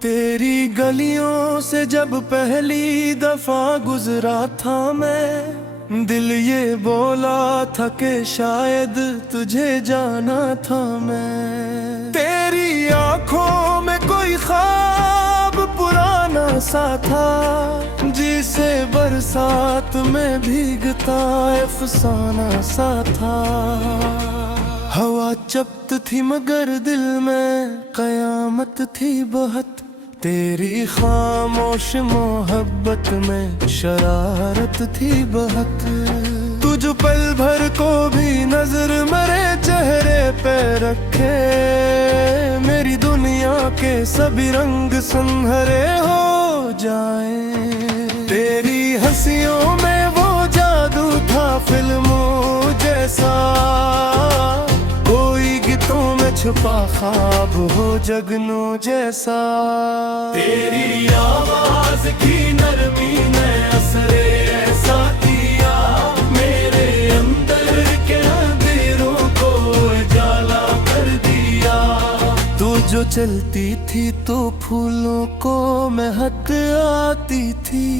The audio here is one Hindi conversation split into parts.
तेरी गलियों से जब पहली दफा गुजरा था मैं, दिल ये बोला था कि शायद तुझे जाना था मैं। तेरी आंखों में कोई ख्वाब पुराना सा था, जिसे बरसात में भीगता अफसाना सा था। हवा चप्त थी मगर दिल में कयामत थी बहुत, तेरी खामोश मोहब्बत में शरारत थी बहुत। तुझ पल भर को भी नजर मेरे चेहरे पे रखे, मेरी दुनिया के सभी रंग सुनहरे हो जाएं। तेरी हंसियों में वो जादू था फिल्मों जैसा, कोई गीतों में छुपा ख्वाब हो जगनू जैसा। तेरी आवाज की नरमी ने असरे ऐसा किया, मेरे अंदर के अंधेरों को उजाला कर दिया। तू जो चलती थी तो फूलों को महक आती थी,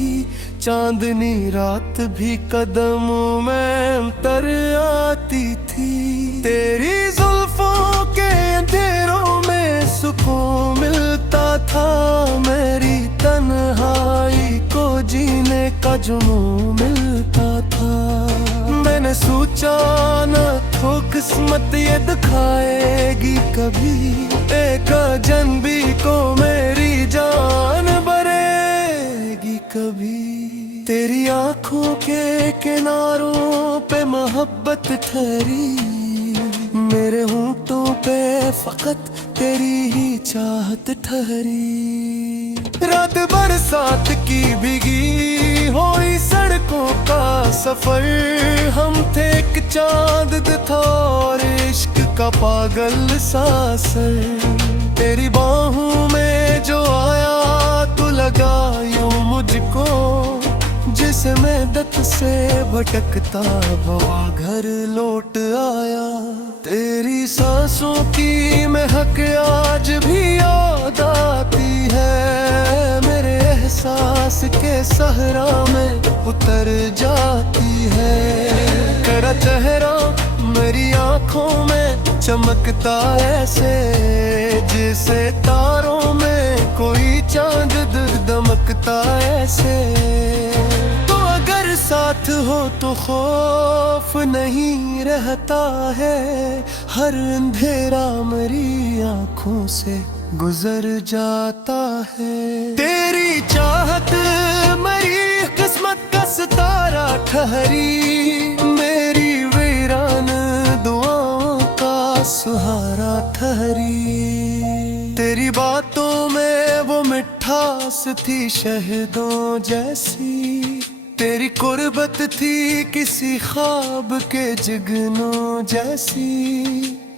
चांदनी रात भी कदमों में तर आती थी। तेरी जुल्फों के अंधेरों में सुकून मिलता था, मेरी तन्हाई को जीने का जुनून मिलता था। मैंने सोचा न तो किस्मत ये दिखाएगी कभी, एक अजनबी को मेरी जान भरेगी कभी। तेरी आंखों के किनारों पे मोहब्बत ठहरी, मेरे होंठों पे फकत तेरी ही चाहत ठहरी। रात बरसात की भीगी हुई सड़कों का सफर, हम थे एक चांद था और इश्क का पागल सा असर। तेरी बाहों में जो आया तो लगा यूं मुझको, जिसे मैं दत से भटकता हुआ घर लौट आया। तेरी सांसों की महक आज भी याद आती है, मेरे एहसास के सहरा में उतर जाती है। तेरा चेहरा मेरी आंखों में चमकता ऐसे, जैसे तारों में कोई चांद दमकता ऐसे। साथ हो तो खौफ नहीं रहता है, हर अंधेरा मेरी आंखों से गुजर जाता है। तेरी चाहत मेरी किस्मत का सितारा ठहरी, मेरी वीरान दुआओं का सहारा ठहरी। तेरी बातों में वो मिठास थी शहदों जैसी, तेरी कुर्बत थी किसी ख्वाब के जिगनों जैसी।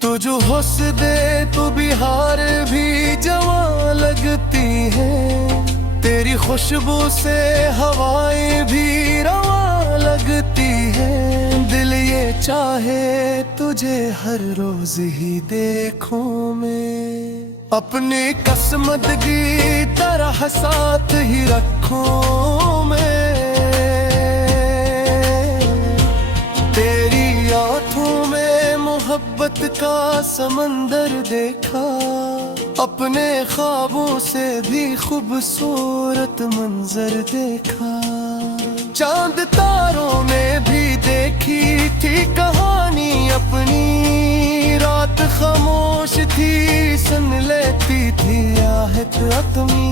तो जो हंस दे तो बिहार भी जवां लगती है, तेरी खुशबू से हवाएं भी रवां लगती है। दिल ये चाहे तुझे हर रोज ही देखूं मैं, अपनी किस्मतगी तरह साथ ही रखूं मैं। मोहब्बत का समंदर देखा, अपने ख्वाबों से भी खूबसूरत मंजर देखा। चांद तारों ने भी देखी थी कहानी अपनी, रात खामोश थी सुन लेती थी आहट अपनी।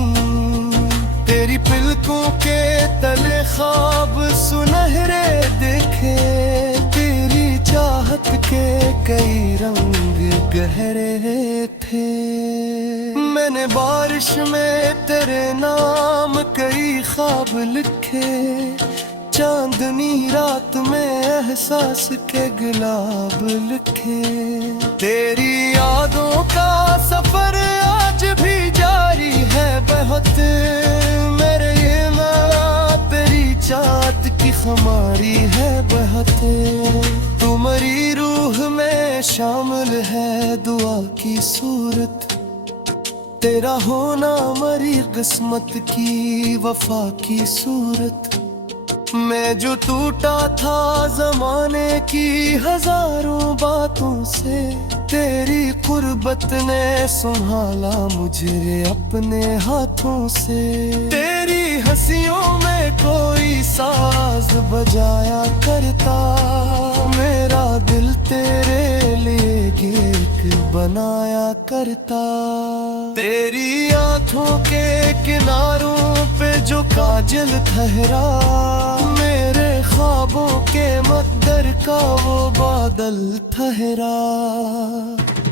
तेरी पलकों के तले ख्वाब सुनहरे देखे, तेरी चाहत के कई रंग गहरे थे। मैंने बारिश में तेरे नाम कई ख्वाब लिखे, चांदनी रात में एहसास के गुलाब लिखे। तेरी यादों का सफर आज भी जारी है बहुत, मेरे ये तेरी हमारी है बहते, तुम्हारी रूह में शामिल है दुआ की सूरत, तेरा होना मरी किस्मत की वफा की सूरत। मैं जो टूटा था जमाने की हजारों बातों से, तेरी कुर्बत ने संभाला मुझे अपने हाथों से। तेरी हंसियों में कोई साज बजाया करता, मेरा दिल तेरे लिए गीत बनाया करता। तेरी आंखों के किनारों पे जो काजल ठहरा, मेरे ख्वाबों के मकदर का वो बादल ठहरा।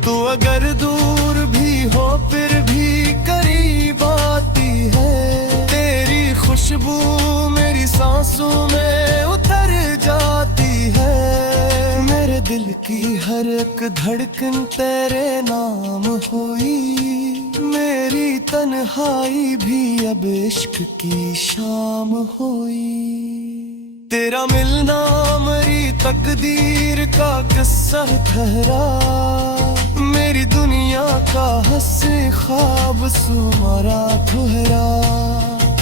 तू अगर दूर भी हो फिर भी करीब आती है, तेरी खुशबू मेरी सांसों में उतर जाती है। मेरे दिल की हर एक धड़कन तेरे नाम हुई, मेरी तन्हाई भी अब इश्क की शाम हुई। तेरा मिलना मेरी तकदीर का किस्सा ठहरा, मेरी दुनिया का हंसी ख्वाब सुमारा ठहरा।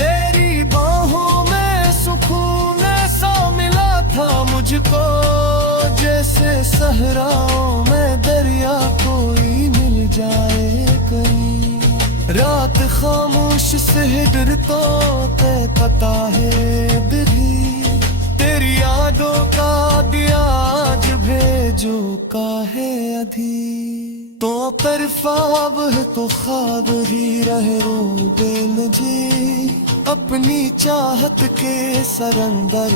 तेरी बाहों में सुकून ऐसा मिला था मुझको, जैसे सहराओं में दरिया कोई मिल जाए कहीं। रात खामोश से डर तो तय पता है दिली, तेरी यादों का दिया आज भेजो का है अधी। तो पर ख्वाब है तो ख्वाब ही रहे रो बेनजी, अपनी चाहत के सरंदर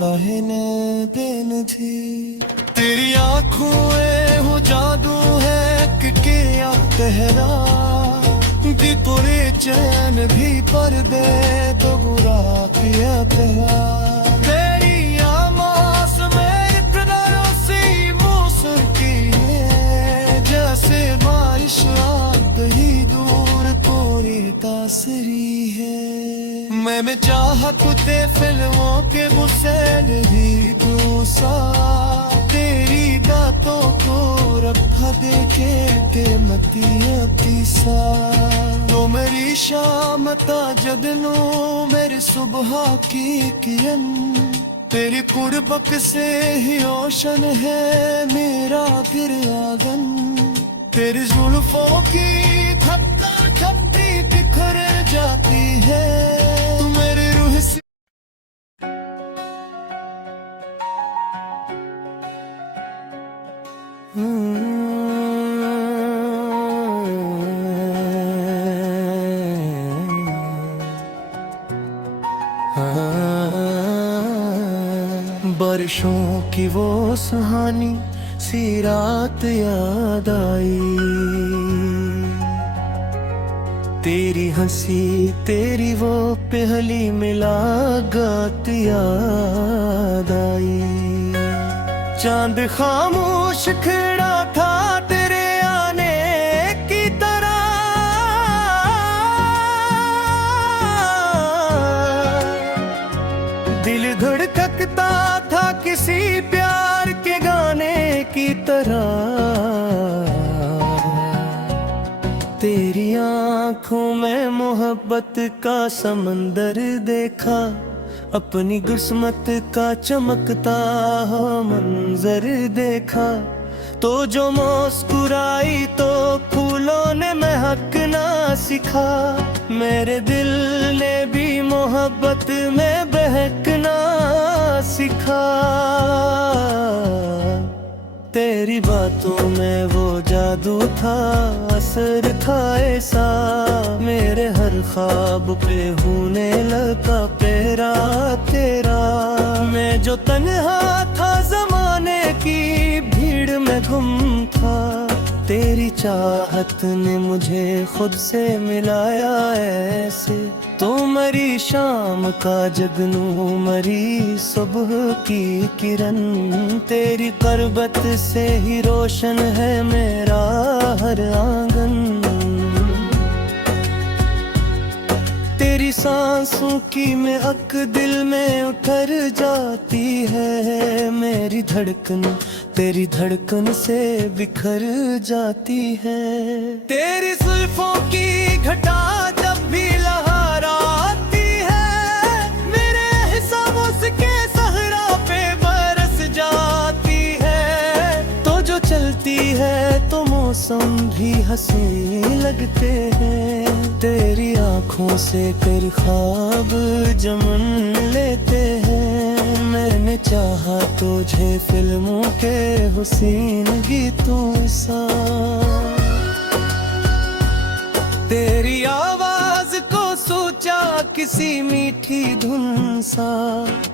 बहने बेनजी। तेरी आँखों में हो जादू है कि या कहरा, कि तुरे चैन भी पर दे तो बुरा किया तेरा। तेरी आमास में इतना रोसी मौसम की है, जैसे बारिश रात ही दूर कोरी तासरी है। मैं चाहत ते फिल्मों के हुसैन भी दूसा, तेरी बातों को रखा देखे के मती सा। तो मेरी शाम ता जगनू मेरी सुबह की किरण, तेरी कुर्बत से ही रोशन है मेरा गिर आंगन। तेरी जुल्फों की थपका थपकी बिखर जाती है, तू मेरी रूह से। बारिशों की वो सुहानी सी रात याद आई, तेरी हंसी तेरी वो पहली मुलाकात याद आई। चांद खामोश खड़ा था तेरे आने की तरह, दिल धड़कता था किसी प्यार के गाने की तरह। तेरी आँखों में मोहब्बत का समंदर देखा, अपनी किस्मत का चमकता हो मंजर देखा। तो जो मुस्कुराई तो फूलों ने महकना सिखा, मेरे दिल ने भी मोहब्बत में बहकना सिखा। तेरी बातों में वो जादू था, असर था ऐसा, मेरे हर ख्वाब पे होने लगा प्यारा तेरा। मैं जो तन्हा था जमाने की भीड़ में गुम था, तेरी चाहत ने मुझे खुद से मिलाया ऐसे। तो मरी शाम का जगनू मरी सुबह की किरण, तेरी कुर्बत से ही रोशन है मेरा हर आंगन। तेरी सांसों की महक दिल में उतर जाती है, मेरी धड़कन तेरी धड़कन से बिखर जाती है। तेरी जुल्फों की घटा जब भी लहराती है, मेरे हिसाबों के सहरा पे बरस जाती है। तो जो चलती है तो मौसम भी हंसी लगते हैं, तेरी आँखों से कर ख्वाब जमन लेते हैं। मैंने चाहा तुझे फिल्मों के हुसीन गीतों सा, तेरी आवाज को सोचा किसी मीठी धुन सा।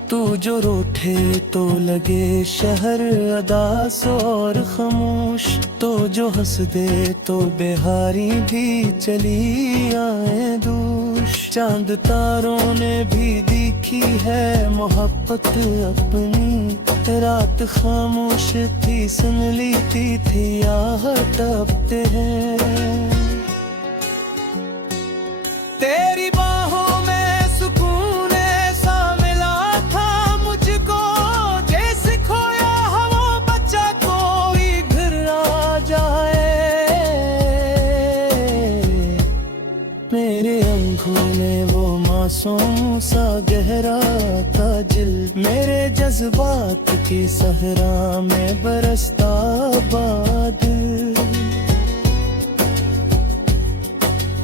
तू जो रूठे तो लगे शहर अदास और खामोश, तो जो हंस दे तो बिहारी भी चली आए दूश। चांद तारों ने भी देखी है मोहब्बत अपनी, रात खामोश थी सुन लीती थी आहट अब हैं। तेरी बाहों में सुकून ऐसा मिला था मुझको, जैसे खोया हवा बच्चा कोई घर आ जाए। मेरे आँखों में वो मासूम सा गहरा ताजिल, मेरे जज्बात के सहरा में बरसता बादल।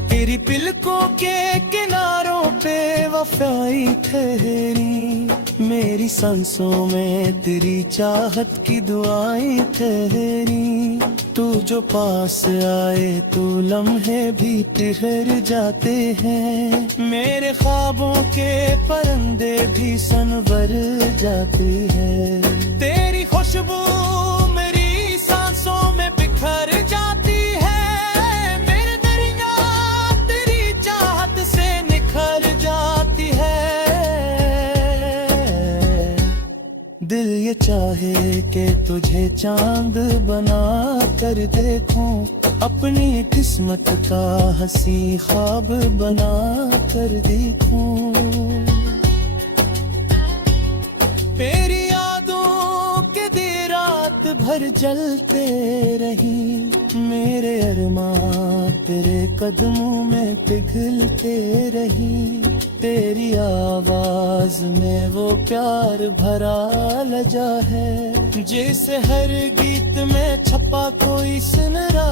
तेरी पिलकों के किनारों पे वफाई ठहरी, मेरी सांसों में तेरी चाहत की दुआएं ठहरी। तू जो पास आए तो लम्हे भी ठहर जाते हैं, मेरे ख्वाबों के परिंदे भी सनवर जाते हैं। तेरी खुशबू मेरी सांसों में बिखर जाती है, दिल ये चाहे कि तुझे चांद बना कर देखूं, अपनी किस्मत का हंसी ख्वाब बना कर देखूं। तेरी यादों के दिन रात भर जलते रही, मेरे अरमां तेरे कदमों में पिघलते रही। तेरी आवाज में वो प्यार भरा लजा है, जैसे हर गीत में छपा कोई सुनहरा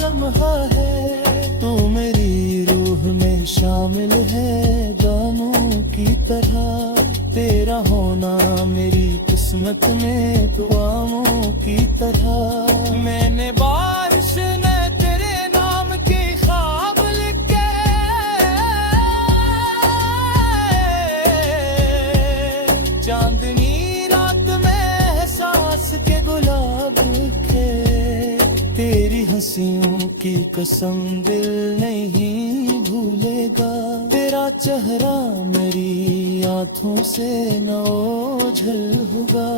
लम्हा है। तू मेरी रूह में शामिल है गानों की तरह, तेरा होना मेरी किस्मत में दुआओं की तरह। मैंने बारिश ने तेरे नाम के ख्वाब लिखे, चांदनी रात में एहसास के गुलाब खे। तेरी हंसियों की कसम दिल नहीं भूलेगा, तेरा चेहरा मेरी आँखों से न ओझल होगा।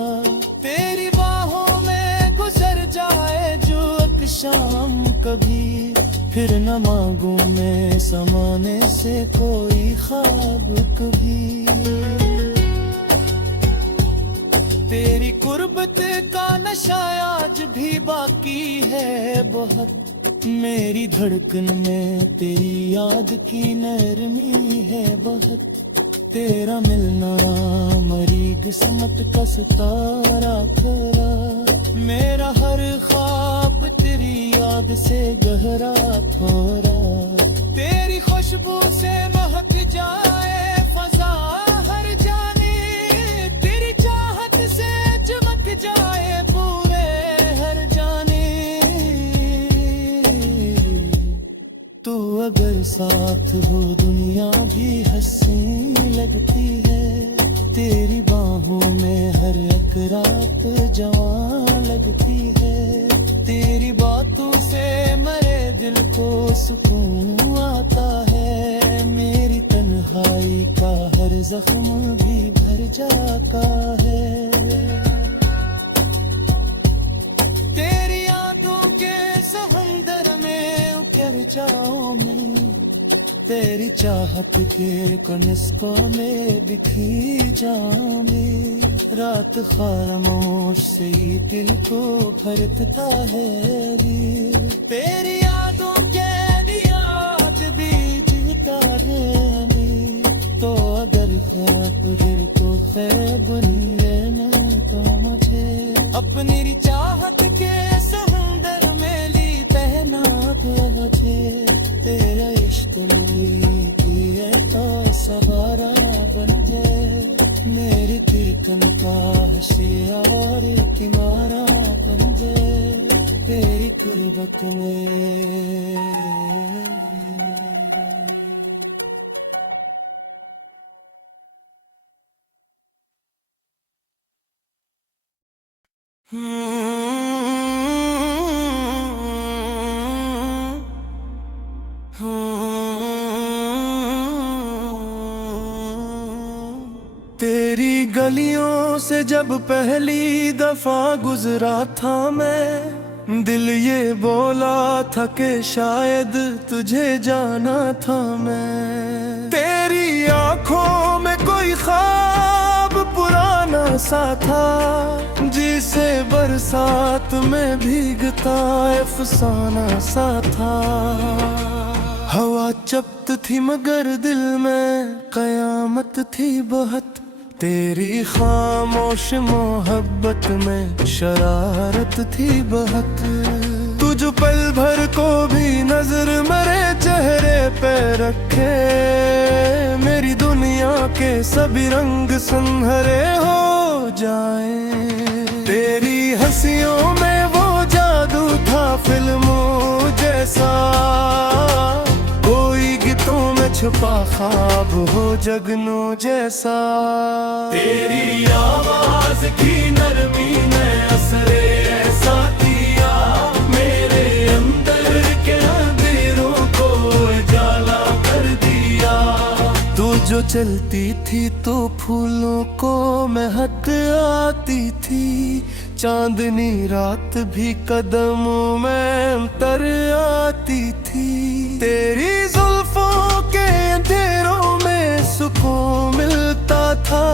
तेरी बाहों में गुजर जाए जो एक शाम कभी, फिर न मांगू मैं समाने से कोई ख्वाब कभी। तेरी कुर्बत का नशा आज भी बाकी है बहुत, मेरी धड़कन में तेरी याद की नरमी है बहुत। तेरा मिलना मरी किस्मत का सितारा खरा, मेरा हर ख्वाब तेरी याद से गहरा थोड़ा। तेरी खुशबू से महक जाए फजा हर जाने, तेरी चाहत से चमक जाए पूरे हर जाने। तू अगर साथ हो दुनिया भी हंसी लगती है, तेरी बाहों में हर एक रात जवां लगती है। तेरी बातों से मरे दिल को सुकून आता है, मेरी तन्हाई का हर जख्म भी भर जाता है। तेरी यादों के समंदर में उतर जाऊं मैं, तेरी चाहत के कनिस्कों में बिखरी जाऊं, रात खामोश से ही दिल को भरता है दिल। तेरी यादों के लिए आज भी जीता रहने, तो अगर ख्वाब दिल को ख्वाब लेना तो मुझे अपनी चाहत के समुंदर में ली तहना दो मुझे। तेरा इश्क नहीं किए तो सवारा बन जाए, मेरी तिरकन का हंसिया और किनारा बन जाए तेरी कुर्बत में। तेरी गलियों से जब पहली दफा गुजरा था मैं, दिल ये बोला था कि शायद तुझे जाना था मैं। तेरी आंखों में कोई ख्वाब पुराना सा था, जिसे बरसात में भीगता अफसाना सा था। हवा चपत थी मगर दिल में कयामत थी बहुत, तेरी खामोश मोहब्बत में शरारत थी बहुत। तुझ पल भर को भी नजर मेरे चेहरे पे रखे, मेरी दुनिया के सभी रंग सुनहरे हो जाएं। तेरी हंसियों में वो जादू था फिल्मों जैसा, कोई गीतों में छुपा ख्वाब हो जगनों जैसा। तेरी आवाज की नरमी ने असरे ऐसा किया, मेरे अंदर के अंधेरों को उजाला कर दिया। तू जो चलती थी तो फूलों को महक आती थी, चांदनी रात भी कदमों में उतर आती थी। तेरी जुल्फों के अंधेरों में सुकून मिलता था,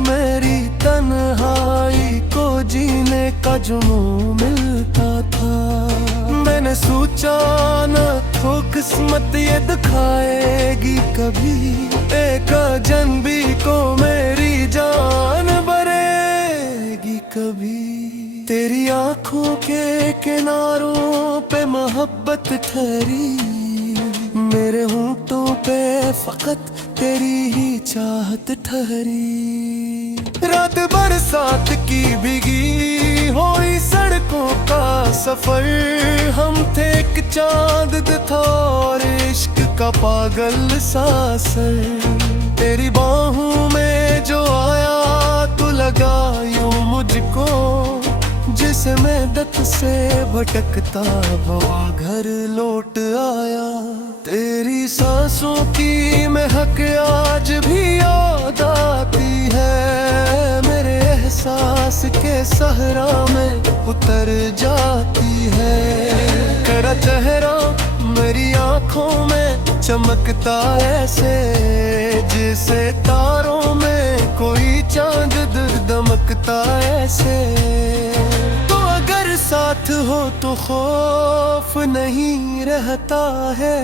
मेरी तन्हाई को जीने का जुनून मिलता था। मैंने सोचा न तो किस्मत ये दिखाएगी कभी, एक अजनबी को मेरी जान भरेगी कभी। तेरी आंखों के किनारों पे मोहब्बत ठहरी, मेरे होंठों पे फकत तेरी ही चाहत ठहरी। रात बरसात की भीगी हुई सड़कों का सफर, हम थे एक चांद था और इश्क का पागल सा सर। तेरी बाहों में जो आया तू लगा यूं मुझको, जिसे मैं दत से भटकता हुआ घर लौट आया। तेरी सांसों की महक आज भी याद आती है, मेरे एहसास के सहरा में उतर जाती है। तेरा चेहरा मेरी आंखों में चमकता ऐसे, जिसे तारों में कोई चांद दमकता ऐसे। तो अगर साथ हो तो खौफ नहीं रहता है,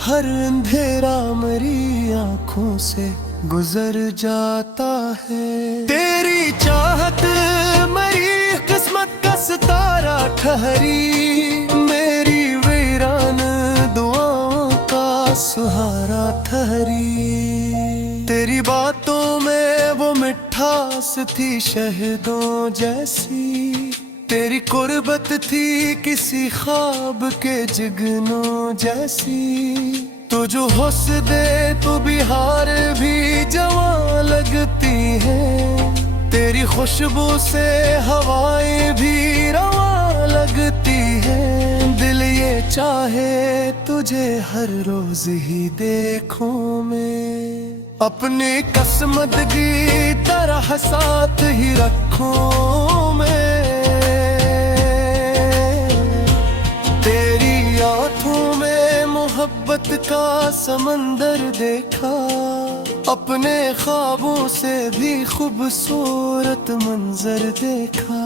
हर अंधेरा मेरी आंखों से गुजर जाता है। तेरी चाहत मेरी किस्मत का सितारा ठहरी, मेरी वीरान दुआओं का सहारा ठहरी। तेरी बातों में वो मिठास थी शहदों जैसी, तेरी कुर्बत थी किसी ख्वाब के जिगनों जैसी। तो जो हंस दे तो बिहार भी जवां लगती है, तेरी खुशबू से हवाएं भी रवां लगती है। दिल ये चाहे तुझे हर रोज ही देखूं मैं, अपनी किस्मतगी तरह साथ ही रखूं मैं। तेरी आंखों में मोहब्बत का समंदर देखा, अपने ख्वाबों से भी खूबसूरत मंजर देखा।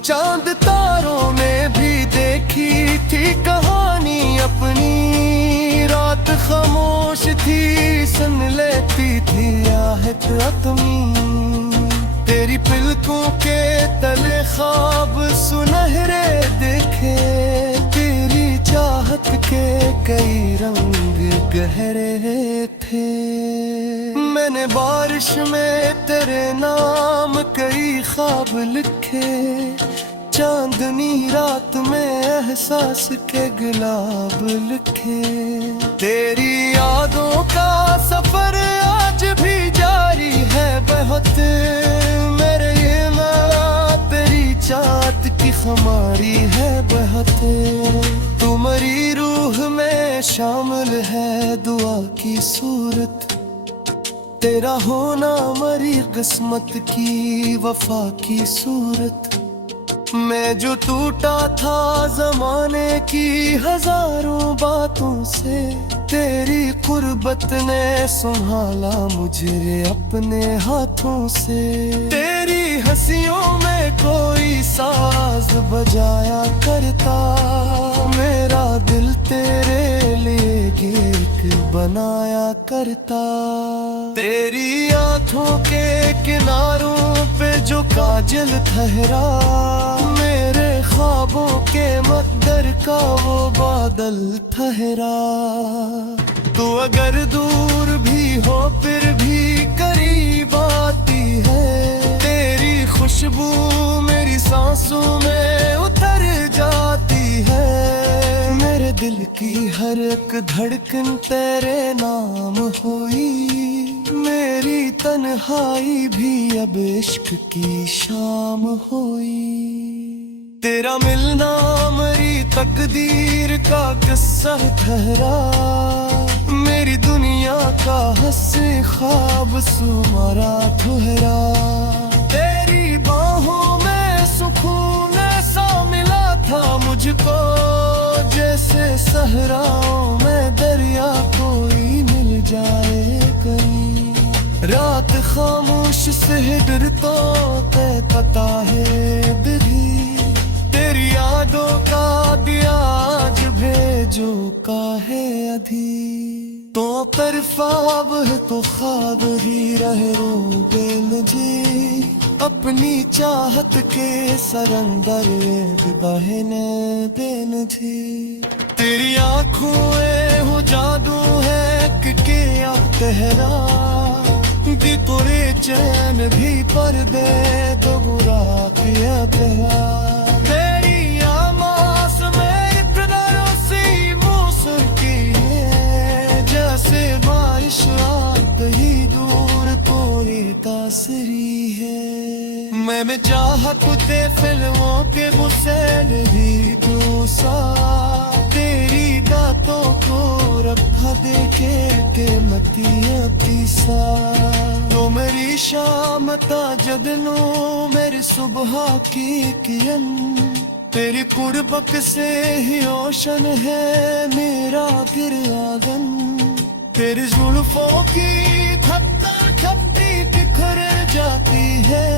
चांद तारों में भी देखी थी कहानी अपनी, रात खामोश थी सुन लेती थी आहट अपनी। तेरी पलकों के तले ख्वाब सुनहरे देखे, तेरी चाहत के कई रंग गहरे थे। मैंने बारिश में तेरे नाम कई ख्वाब लिखे, चांदनी रात में एहसास के गुलाब लिखे। तेरी यादों का सफर आज भी जारी है बहुत, मेरे ये माँ तेरी चाहत की खुमारी है बहुत। तुम्हारी रूह में शामिल है दुआ की सूरत, तेरा होना मरी किस्मत की वफा की सूरत। मैं जो टूटा था जमाने की हजारों बातों से, तेरी कुर्बत ने संभाला मुझे अपने हाथों से। तेरी हंसियों में कोई साज बजाया करता, मेरा दिल तेरे लिए गीत बनाया करता। तेरी आंखों के किनारों पे जो काजल ठहरा, मेरे ख्वाबों के मकदर का वो बादल ठहरा। तू अगर दूर भी हो फिर भी करीब आती है, तेरी खुशबू मेरी सांसों में उतर जाती है। मेरे दिल की हर एक धड़कन तेरे नाम हुई, मेरी तन्हाई भी अब इश्क की शाम हुई। तेरा मिलना मेरी तकदीर का किस्सा ठहरा, मेरी दुनिया का हंसी ख्वाब सुमारा ठहरा। तेरी बाहों में सुकून ऐसा मिला था मुझको, जैसे सहराओं में दरिया कोई मिल जाए कहीं। रात खामोश से डरता ते पता है भी, तेरी यादों का दिया आज भेजो का है अधी। तो पर ख्वाब है तो ख्वाब ही रहे रोबे मुझे, अपनी चाहत के सरंदर बहने देन थी। तेरी आँखों में हो जादू है कि अब तेरा, कि तोरे चैन भी पर दे तो बुरा किया तेरा। तेरी आमास में इतना सी मौसकी है, जैसे बारिश रात ही दूर कोई तासरी है। मैं चाहत ते फिल्मों के हुसैन भी दूसा, तेरी बातों को रखा देखे के मतिया तीसा। तो मेरी शाम ता जगनो मेरी सुबह की किरण, तेरी कुर्बत से ही रोशन है मेरा फिर आंगन। तेरी जुल्फों की थप्पी बिखर जाती है,